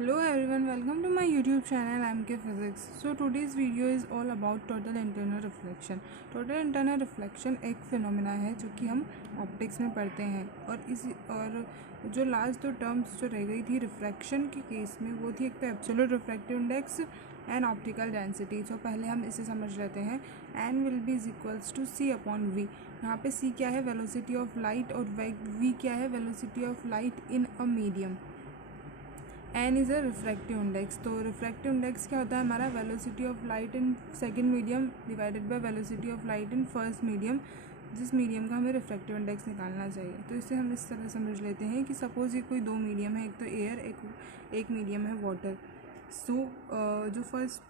Hello everyone, welcome to my YouTube channel MK Physics. So today's video is all about total internal reflection. Total internal reflection एक phenomena है जो कि हम optics में पढ़ते हैं और जो लास्ट दो टर्म्स जो रह गई थी रिफ्रैक्शन के केस में वो थी एक तो absolute refractive index and optical density. तो पहले हम इसे समझ लेते हैं. N will be is equals to C upon V. यहाँ पे सी क्या है, वेलोसिटी ऑफ लाइट, और वी क्या है, velocity of light in a medium. N is a refractive index. तो रिफ्रैक्टिव इंडेक्स क्या होता है हमारा, velocity of light in second medium divided by velocity of light in first medium, जिस medium का हमें रिफ्रैक्टिव इंडेक्स निकालना चाहिए. तो इसे हम इस तरह समझ लेते हैं कि सपोज़ ये कोई दो मीडियम है, एक तो एयर, एक मीडियम है वाटर. सो जो फर्स्ट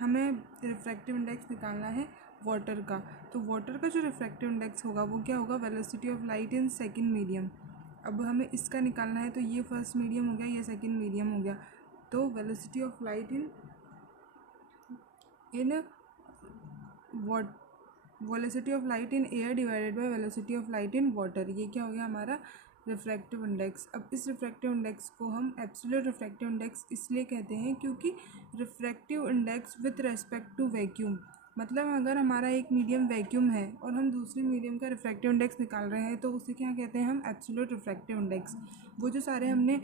हमें रिफ्रैक्टिव इंडेक्स निकालना है वाटर का, तो वाटर का जो रिफ्रैक्टिव इंडेक्स होगा वो क्या होगा, velocity of light in second medium. अब हमें इसका निकालना है, तो ये फर्स्ट मीडियम हो गया, ये सेकंड मीडियम हो गया. तो velocity of light in what velocity of light in air divided by velocity of light in water, ये क्या हो गया हमारा रिफ्रैक्टिव इंडेक्स. अब इस रिफ्रैक्टिव इंडेक्स को हम एब्सोल्यूट रिफ्रैक्टिव इंडेक्स इसलिए कहते हैं क्योंकि refractive index with respect to vacuum, मतलब अगर हमारा एक मीडियम वैक्यूम है और हम दूसरे मीडियम का रिफ्रैक्टिव इंडेक्स निकाल रहे हैं तो उसे क्या कहते हैं हम, एब्सोल्यूट रिफ्रैक्टिव इंडेक्स. वो जो सारे हमने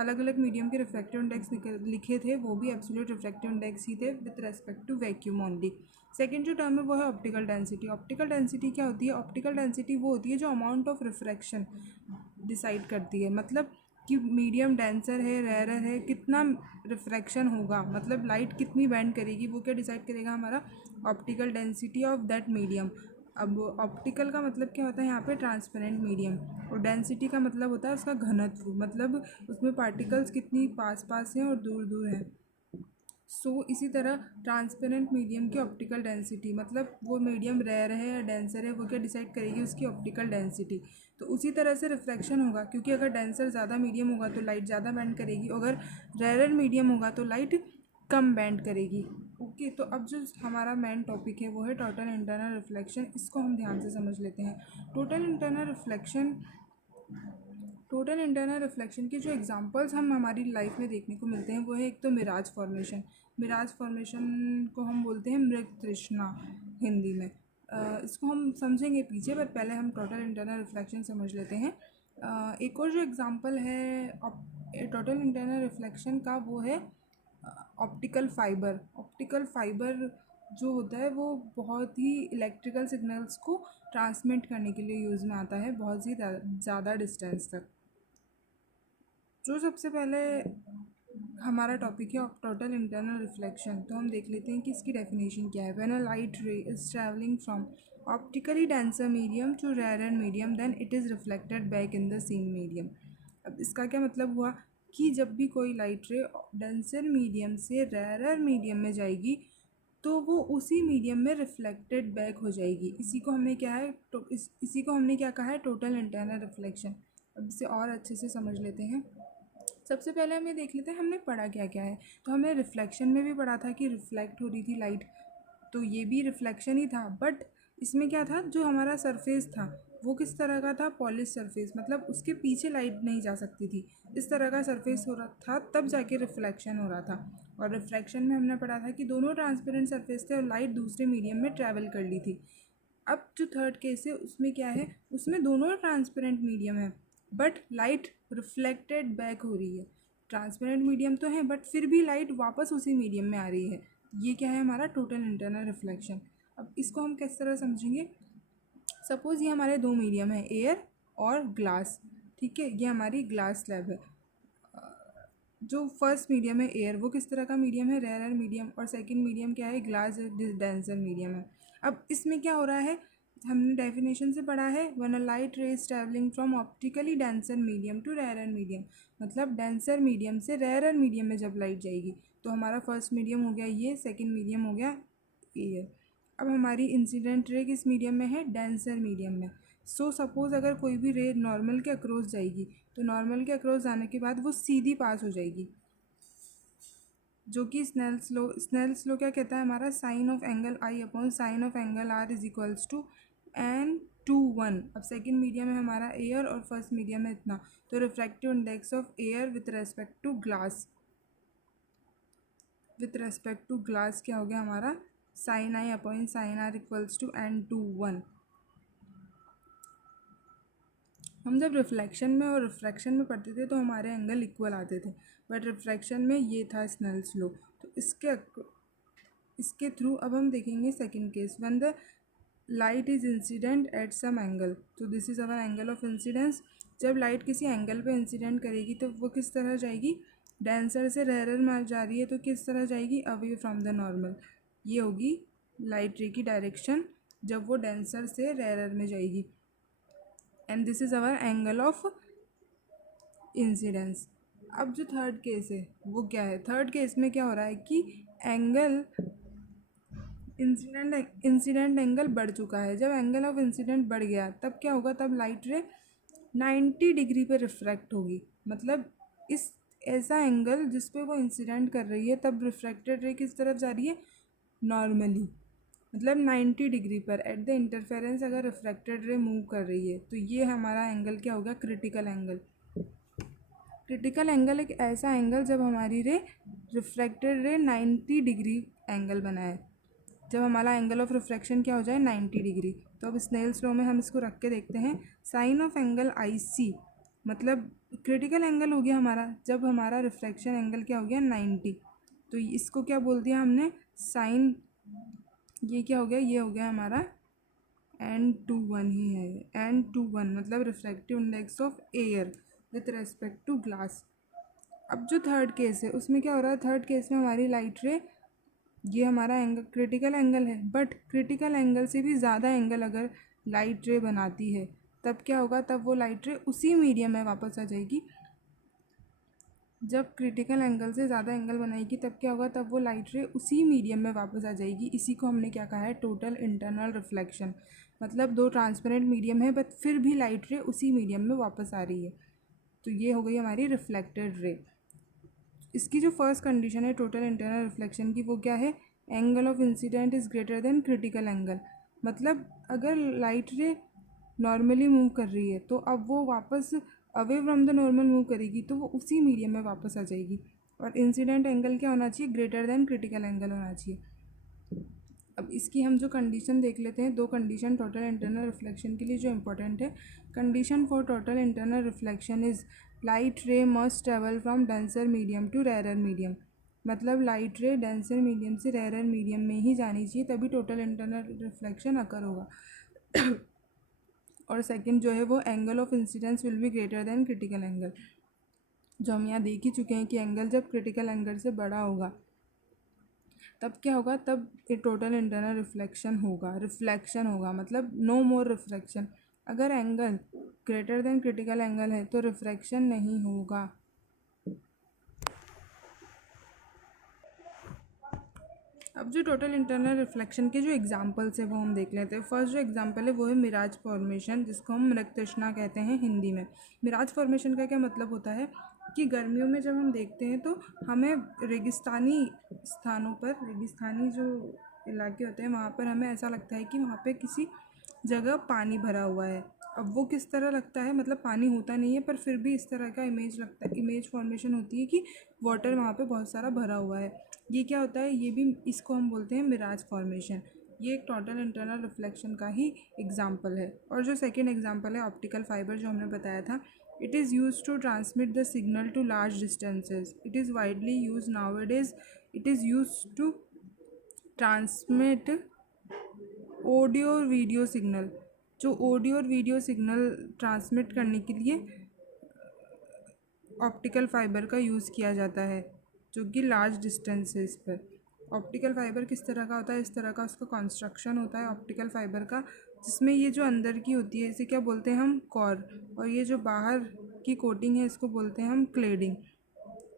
अलग अलग मीडियम के रिफ्रैक्टिव इंडेक्स लिखे थे वो भी एब्सोल्यूट रिफ्रैक्टिव इंडेक्स ही थे with respect to vacuum only. Second जो टर्म है वो है ऑप्टिकल डेंसिटी. ऑप्टिकल डेंसिटी क्या होती है, ऑप्टिकल डेंसिटी वो होती है जो अमाउंट ऑफ रिफ्रैक्शन डिसाइड करती है, मतलब कि मीडियम डेंसर है, रेयर है, कितना रिफ्रैक्शन होगा, मतलब लाइट कितनी बैंड करेगी, वो क्या डिसाइड करेगा हमारा, optical density of that medium. अब ऑप्टिकल का मतलब क्या होता है यहाँ पे, ट्रांसपेरेंट मीडियम, और डेंसिटी का मतलब होता है उसका घनत्व, मतलब उसमें पार्टिकल्स कितनी पास पास हैं और दूर दूर हैं. इसी तरह ट्रांसपेरेंट मीडियम की ऑप्टिकल डेंसिटी, मतलब वो मीडियम रेयर है या डेंसर है, वो क्या डिसाइड करेगी, उसकी ऑप्टिकल डेंसिटी. तो उसी तरह से रिफ्लेक्शन होगा, क्योंकि अगर डेंसर ज़्यादा मीडियम होगा तो लाइट ज़्यादा बैंड करेगी, अगर रेयर मीडियम होगा तो लाइट कम बैंड करेगी. ओके, तो अब जो हमारा मेन टॉपिक है वो है टोटल इंटरनल रिफ्लेक्शन. इसको हम ध्यान से समझ लेते हैं. Total internal reflection total internal reflection के जो एग्जांपल्स हम हमारी लाइफ में देखने को मिलते हैं वो है एक तो मिराज फॉर्मेशन. मिराज फॉर्मेशन को हम बोलते हैं मृग तृष्णा हिंदी में. इसको हम समझेंगे पीछे, पर पहले हम टोटल इंटरनल रिफ्लेक्शन समझ लेते हैं. एक और जो एग्जांपल है टोटल इंटरनल रिफ्लेक्शन का वो है ऑप्टिकल फाइबर. ऑप्टिकल फाइबर जो होता है वो बहुत ही इलेक्ट्रिकल सिग्नल्स को ट्रांसमिट करने के लिए यूज़ में आता है बहुत ही ज़्यादा डिस्टेंस तक. जो सबसे पहले हमारा टॉपिक है टोटल इंटरनल रिफ्लेक्शन, तो हम देख लेते हैं कि इसकी डेफिनेशन क्या है. When a light ray is travelling from optically denser medium to rare medium then it is reflected back in the same medium. अब इसका क्या मतलब हुआ कि जब भी कोई लाइट रे डेंसर मीडियम से रेयर मीडियम में जाएगी तो वो उसी मीडियम में रिफ्लेक्टेड बैक हो जाएगी. इसी को हमने क्या है, तो इसी को हमने क्या कहा है, टोटल इंटरनल रिफ्लेक्शन. अब इसे और अच्छे से समझ लेते हैं. सबसे पहले हम ये देख लेते हैं हमने पढ़ा क्या क्या है. तो हमने रिफ्लेक्शन में भी पढ़ा था कि रिफ्लेक्ट हो रही थी लाइट, तो ये भी रिफ्लेक्शन ही था, बट इसमें क्या था, जो हमारा सरफेस था वो किस तरह का था, पॉलिश सरफेस, मतलब उसके पीछे लाइट नहीं जा सकती थी, इस तरह का सरफेस हो रहा था, तब जाके रिफ्लेक्शन हो रहा था. और रिफ्लेक्शन में हमने पढ़ा था कि दोनों ट्रांसपेरेंट सरफेस थे और लाइट दूसरे मीडियम में ट्रैवल कर ली थी. अब जो थर्ड केस है उसमें क्या है, उसमें दोनों ट्रांसपेरेंट मीडियम है बट लाइट रिफ्लेक्टेड बैक हो रही है. ट्रांसपेरेंट मीडियम तो है बट फिर भी लाइट वापस उसी मीडियम में आ रही है. ये क्या है हमारा टोटल इंटरनल रिफ्लेक्शन. अब इसको हम किस तरह समझेंगे, सपोज़ ये हमारे दो मीडियम है, एयर और ग्लास. ठीक है, ये हमारी ग्लास स्लैब है. जो फर्स्ट मीडियम है एयर, वो किस तरह का मीडियम है, रेयर मीडियम, और सेकंड मीडियम क्या है, ग्लास डेंसर मीडियम है. अब इसमें क्या हो रहा है, हमने डेफिनेशन से पढ़ा है, when a light ray is travelling from optically denser medium to rare medium, मतलब डेंसर मीडियम से रेयर मीडियम में जब लाइट जाएगी तो हमारा फर्स्ट मीडियम हो गया ये, सेकेंड मीडियम हो गया एयर. अब हमारी इंसिडेंट रे किस मीडियम में है, डेंसर मीडियम में. सपोज़ अगर कोई भी रे नॉर्मल के अक्रॉस जाएगी तो नॉर्मल के अक्रॉस जाने के बाद वो सीधी पास हो जाएगी, जो कि स्नेल्स लो क्या कहता है हमारा, sine of angle i upon sine of angle r is equals to n 2:1। अब सेकंड मीडियम है हमारा एयर और फर्स्ट मीडियम है इतना, तो refractive index of air with respect to glass, क्या हो गया हमारा sin i upon sin r equals to n/2:1। हम जब रिफ्लेक्शन में और रिफ्रैक्शन में पढ़ते थे तो हमारे एंगल इक्वल आते थे, बट रिफ्रैक्शन में ये था स्नेल्स लॉ। तो इसके थ्रू अब हम देखेंगे second case, when the light is incident at some angle, तो this is our angle of incidence. जब लाइट किसी एंगल पे इंसिडेंट करेगी तो वो किस तरह जाएगी, डेंसर से रेयर में जा रही है तो किस तरह जाएगी, अवे फ्रॉम द नॉर्मल। ये होगी लाइट रे की डायरेक्शन जब वो डेंसर से रेयर में जाएगी, and this is our angle of incidence. अब जो थर्ड केस है वो क्या है, थर्ड केस में क्या हो रहा है कि एंगल इंसिडेंट एंगल बढ़ चुका है। जब एंगल ऑफ इंसिडेंट बढ़ गया तब क्या होगा, तब लाइट रे 90 डिग्री पे रिफ्रैक्ट होगी। मतलब इस ऐसा एंगल जिस पे वो इंसिडेंट कर रही है तब रिफ्रैक्टेड रे किस तरफ जा रही है, नॉर्मली, मतलब 90 डिग्री पर एट द इंटरफेरेंस अगर रिफ्रैक्टेड रे मूव कर रही है तो ये हमारा एंगल क्या होगा, क्रिटिकल एंगल। क्रिटिकल एंगल एक ऐसा एंगल जब हमारी रे रिफ्रैक्टेड रे 90 डिग्री एंगल बनाए, जब हमारा एंगल ऑफ रिफ्रैक्शन क्या हो जाए 90 डिग्री। तो अब स्नेल्स लॉ में हम इसको रख के देखते हैं, साइन ऑफ एंगल आई सी, मतलब क्रिटिकल एंगल हो गया हमारा जब हमारा रिफ्रैक्शन एंगल क्या हो गया 90। तो इसको क्या बोल दिया हमने, साइन, ये क्या हो गया, ये हो गया हमारा n/2:1 ही है, n/2:1 मतलब refractive index of air with respect to glass. अब जो थर्ड केस है उसमें क्या हो रहा है, थर्ड केस में हमारी लाइट रे, ये हमारा एंगल क्रिटिकल एंगल है, बट क्रिटिकल एंगल से भी ज़्यादा एंगल अगर लाइट रे बनाती है तब क्या होगा, तब वो लाइट रे उसी मीडियम में वापस आ जाएगी। जब क्रिटिकल एंगल से ज़्यादा एंगल बनाएगी तब क्या होगा, तब वो लाइट रे उसी मीडियम में वापस आ जाएगी। इसी को हमने क्या कहा है, टोटल इंटरनल रिफ्लेक्शन। मतलब दो ट्रांसपेरेंट मीडियम है बट फिर भी लाइट रे उसी मीडियम में वापस आ रही है, तो ये हो गई हमारी रिफ्लेक्टेड रे। इसकी जो फर्स्ट कंडीशन है टोटल इंटरनल रिफ्लेक्शन की, वो क्या है, angle of incident is greater than critical angle. मतलब अगर लाइट रे नॉर्मली मूव कर रही है तो अब वो वापस away from the normal move करेगी तो वो उसी मीडियम में वापस आ जाएगी, और इंसिडेंट एंगल क्या होना चाहिए, ग्रेटर देन क्रिटिकल एंगल होना चाहिए। अब इसकी हम जो कंडीशन देख लेते हैं, दो कंडीशन टोटल इंटरनल रिफ्लेक्शन के लिए जो इंपॉर्टेंट है। Condition for total internal reflection is light ray must travel from denser medium to rare medium. मतलब लाइट रे डेंसर मीडियम से रेयर मीडियम में ही जानी चाहिए तभी टोटल इंटरनल रिफ्लेक्शन अकर होगा। और सेकंड जो है वो angle of incidence will be greater than critical angle, जो हम यहाँ देख ही चुके हैं कि एंगल जब क्रिटिकल एंगल से बड़ा होगा तब क्या होगा, तब ये टोटल इंटरनल रिफ्लेक्शन होगा, मतलब नो मोर रिफ्लेक्शन। अगर angle greater than critical angle है तो रिफ्रैक्शन नहीं होगा। अब जो टोटल इंटरनल रिफ्लेक्शन के जो एग्जांपल्स है वो हम देख लेते हैं। फर्स्ट जो एग्जांपल है वो है मिराज फॉर्मेशन, जिसको हम मृग तृष्णा कहते हैं हिंदी में। मिराज फॉर्मेशन का क्या मतलब होता है कि गर्मियों में जब हम देखते हैं तो हमें रेगिस्तानी स्थानों पर, रेगिस्तानी जो इलाके होते हैं वहाँ पर हमें ऐसा लगता है कि वहाँ पे किसी जगह पानी भरा हुआ है। अब वो किस तरह लगता है, मतलब पानी होता नहीं है पर फिर भी इस तरह का इमेज लगता है, इमेज फॉर्मेशन होती है कि वाटर वहाँ पे बहुत सारा भरा हुआ है। ये क्या होता है, ये भी इसको हम बोलते हैं मिराज फॉर्मेशन। ये एक टोटल इंटरनल रिफ्लेक्शन का ही एग्जाम्पल है। और जो सेकेंड एग्जाम्पल है ऑप्टिकल फाइबर, जो हमने बताया था, it is use to transmit the signal to large distances. It is widely use nowadays. It is use to transmit audio और वीडियो सिग्नल। जो ऑडियो और वीडियो सिग्नल ट्रांसमिट करने के लिए ऑप्टिकल फाइबर का यूज़ किया जाता है, जो कि लार्ज डिस्टेंसेस पर। ऑप्टिकल फाइबर किस तरह का होता है, इस तरह का उसका कंस्ट्रक्शन होता है ऑप्टिकल फाइबर का, जिसमें ये जो अंदर की होती है इसे क्या बोलते हैं हम, कोर, और ये जो बाहर की कोटिंग है इसको बोलते हैं हम क्लेडिंग।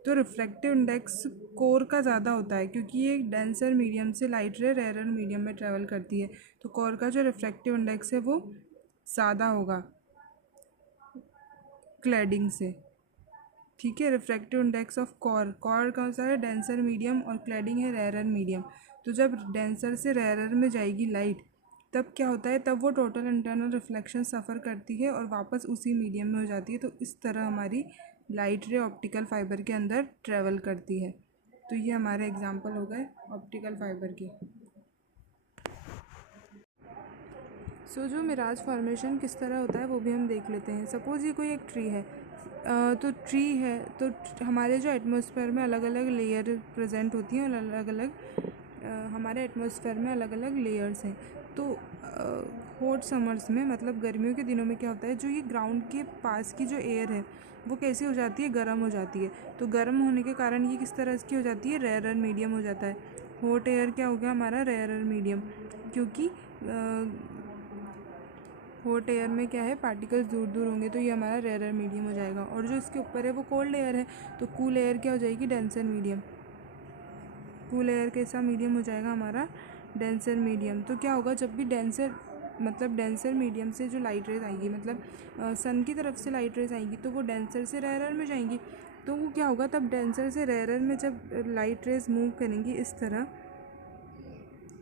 तो रिफ्रैक्टिव इंडेक्स कोर का ज़्यादा होता है क्योंकि ये एक डेंसर मीडियम से लाइट रे रेयर मीडियम में ट्रेवल करती है, तो कोर का जो रिफ्रैक्टिव इंडेक्स है वो ज़्यादा होगा क्लैडिंग से। ठीक है, रिफ्रैक्टिव इंडेक्स ऑफ कोर कौन सा है, डेंसर मीडियम, और क्लैडिंग है रेयर मीडियम। तो जब डेंसर से रेयर में जाएगी लाइट तब क्या होता है, तब वो टोटल इंटरनल रिफ्लेक्शन सफ़र करती है और वापस उसी मीडियम में हो जाती है। तो इस तरह हमारी लाइट रे ऑप्टिकल फाइबर के अंदर ट्रेवल करती है। तो ये हमारे एग्जांपल हो गए ऑप्टिकल फाइबर के। सो जो मिराज फॉर्मेशन किस तरह होता है वो भी हम देख लेते हैं। सपोज़ ये कोई एक ट्री है, तो ट्री है तो हमारे जो एटमॉस्फेयर में अलग अलग लेयर प्रेजेंट होती हैं और अलग अलग हमारे एटमॉस्फेयर में अलग अलग लेयर्स हैं। तो हॉट समर्स में, मतलब गर्मियों के दिनों में क्या होता है, जो ये ग्राउंड के पास की जो एयर है वो कैसी हो जाती है, गर्म हो जाती है। तो गर्म होने के कारण ये किस तरह की हो जाती है, रेयरर मीडियम हो जाता है। हॉट एयर क्या हो गया हमारा, रेयरर मीडियम, क्योंकि हॉट एयर में क्या है, पार्टिकल्स दूर दूर होंगे, तो ये हमारा रेयरर मीडियम हो जाएगा। और जो इसके ऊपर है वो कोल्ड एयर है, तो कूल एयर क्या हो जाएगी, डेंसर मीडियम। कूल एयर कैसा मीडियम हो जाएगा हमारा, डेंसर मीडियम। तो क्या होगा, जब भी डेंसर मीडियम से जो लाइट रेज आएंगी, मतलब सन की तरफ से लाइट रेज आएंगी, तो वो डेंसर से रेयरर में जाएंगी। तो वो क्या होगा, तब डेंसर से रेयरर में जब लाइट रेज मूव करेंगी इस तरह,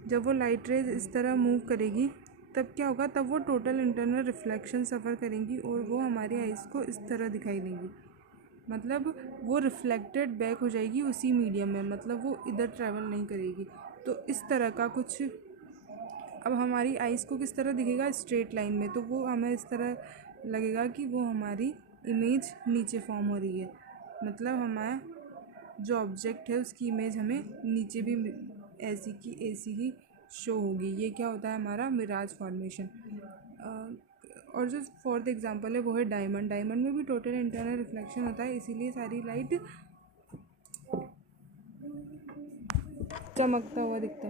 जब वो लाइट रेज इस तरह मूव करेगी तब क्या होगा, तब वो टोटल इंटरनल रिफ्लेक्शन सफ़र करेंगी और वो हमारी आइज़ को इस तरह दिखाई देंगी। मतलब वो रिफ्लेक्टेड बैक हो जाएगी उसी मीडियम में, मतलब वो इधर ट्रैवल नहीं करेगी। तो इस तरह का कुछ, अब हमारी आइज़ को किस तरह दिखेगा, स्ट्रेट लाइन में, तो वो हमें इस तरह लगेगा कि वो हमारी इमेज नीचे फॉर्म हो रही है। मतलब हमारा जो ऑब्जेक्ट है उसकी इमेज हमें नीचे भी ऐसी की ऐसी ही शो होगी। ये क्या होता है हमारा मिराज फॉर्मेशन। और जो फोर्थ एग्जांपल है वो है डायमंड। डायमंड में भी टोटल इंटरनल रिफ्लेक्शन होता है, इसीलिए सारी लाइट चमकता हुआ दिखता है।